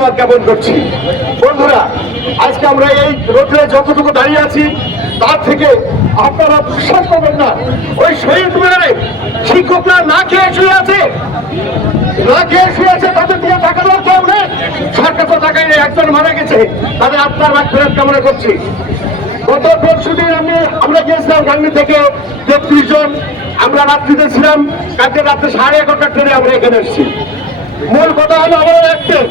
ধন্যবাদ জ্ঞাপন করছি। বন্ধুরা, আজকে আমরা এই রোডে যতটুকু দাঁড়িয়ে আছি, তার থেকে আপনারা বিশ্বাস করবেন না। ওই শহীদ মিনারে শিক্ষকরা না খেয়ে শুয়ে আছে। না খেয়ে শুয়ে আছে, তাদের দিয়ে টাকা কেউ নেই। সরকার তো নেই একজন মারা গেছে। তাদের আত্মার ফেরত কামনা করছি। গত পরশু দিন আমি, আমরা গিয়েছিলাম গাঙ্গি থেকে তেত্রিশ জন। আমরা রাত্রিতে ছিলাম, কালকে রাত্রে সাড়ে এগারোটা ট্রেনে আমরা এখানে এসেছি। মূল কথা হলো আমাদের একটাই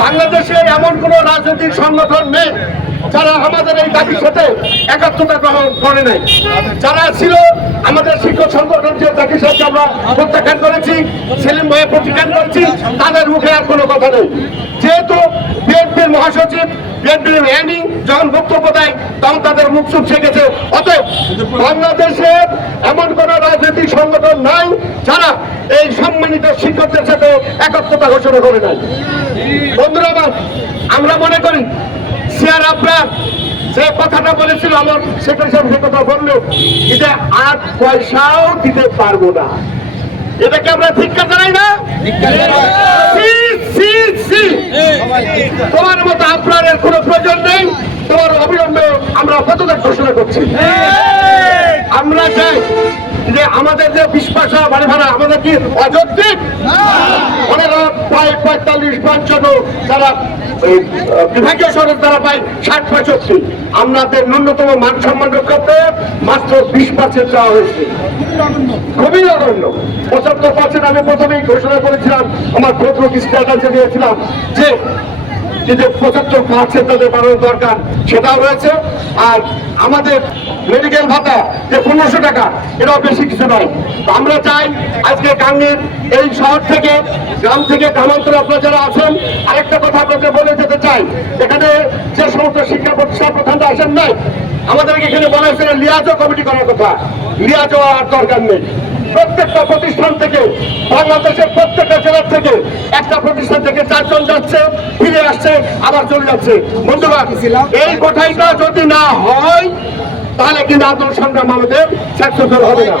বাংলাদেশে এমন কোন রাজনৈতিক সংগঠন নেই যারা আমাদের এই দাবির সাথে একাত্মতা গ্রহণ করে নাই। যারা ছিল, আমাদের শিক্ষক সংগঠন যে দাবির সাথে আমরা প্রত্যাখ্যান করেছি, সেলিম ভাইয়ের প্রত্যাখ্যান করেছি, তাদের মুখে আর কোনো কথা নেই। যেহেতু বিএনপির মহাসচিব, বিএনপির এনি যখন বক্তব্য দেয়, তখন তাদের মুখ চুপ গেছে। অতএব বাংলাদেশের এমন কোন রাজনৈতিক সংগঠন নাই যারা এই সম্মানিত শিক্ষকদের সাথে একাত্মতা ঘোষণা করে নাই। বন্ধুরা আমার আমরা মনে করি সিয়ার আপনার যে কথাটা বলেছিল আমার সেক্রেটারি সাহেব যে কথা বলল এটা আর পয়সাও দিতে পারব না। এটাকে আমরা ঠিকঠাক জানাই না? সি, সি, সি। তোমার মতো আপনার এর কোনো প্রয়োজন নেই তোমার অবিলম্বে আমরা পদত্যাগ ঘোষণা করছি। আমরা চাই যে আমাদের যে বিশ্বাস বাড়ি ভাড়া আমাদের কি অযৌক্তিক? ওনারা প্রায় পঁয়তাল্লিশ পঞ্চান্ন যারা বিভাগীয় সড়ক দ্বারা পায় ষাট পঁয়ষট্টি আমাদের ন্যূনতম মান সম্মান রক্ষাতে মাত্র বিশ পার্সেন্ট দেওয়া হয়েছে। খুবই নগণ্য পঁচাত্তর পার্সেন্ট আমি প্রথমেই ঘোষণা করেছিলাম আমার পত্র স্ট্যাটাসে দিয়েছিলাম যে যে পঁচাত্তর পার্সেন্ট তাদের বাড়ানো দরকার, সেটাও রয়েছে। আর আমাদের মেডিকেল ভাতা যে পনেরোশো টাকা, এটাও বেশি কিছু নয়। আমরা চাই আজকে গাঙ্গের এই শহর থেকে, গ্রাম থেকে গ্রামান্তরে আপনারা যারা আছেন, আরেকটা কথা আপনাদের বলে যেতে চাই। এখানে যে সমস্ত শিক্ষা প্রতিষ্ঠান প্রধানরা আসেন নাই আমাদেরকে এখানে বলা হয়েছে লিয়াজো কমিটি করার কথা। লিয়াজো আর দরকার নেই। প্রত্যেকটা প্রতিষ্ঠান থেকে, বাংলাদেশের প্রত্যেকটা জেলার থেকে একটা প্রতিষ্ঠান থেকে চারজন যাচ্ছে, ফিরে আসছে, আবার চলে যাচ্ছে। বন্ধুরা এই কোঠাইটা যদি না হয়, তাহলে কিন্তু আন্দোলন সংগ্রাম আমাদের স্বাস্থ্যকর হবে না।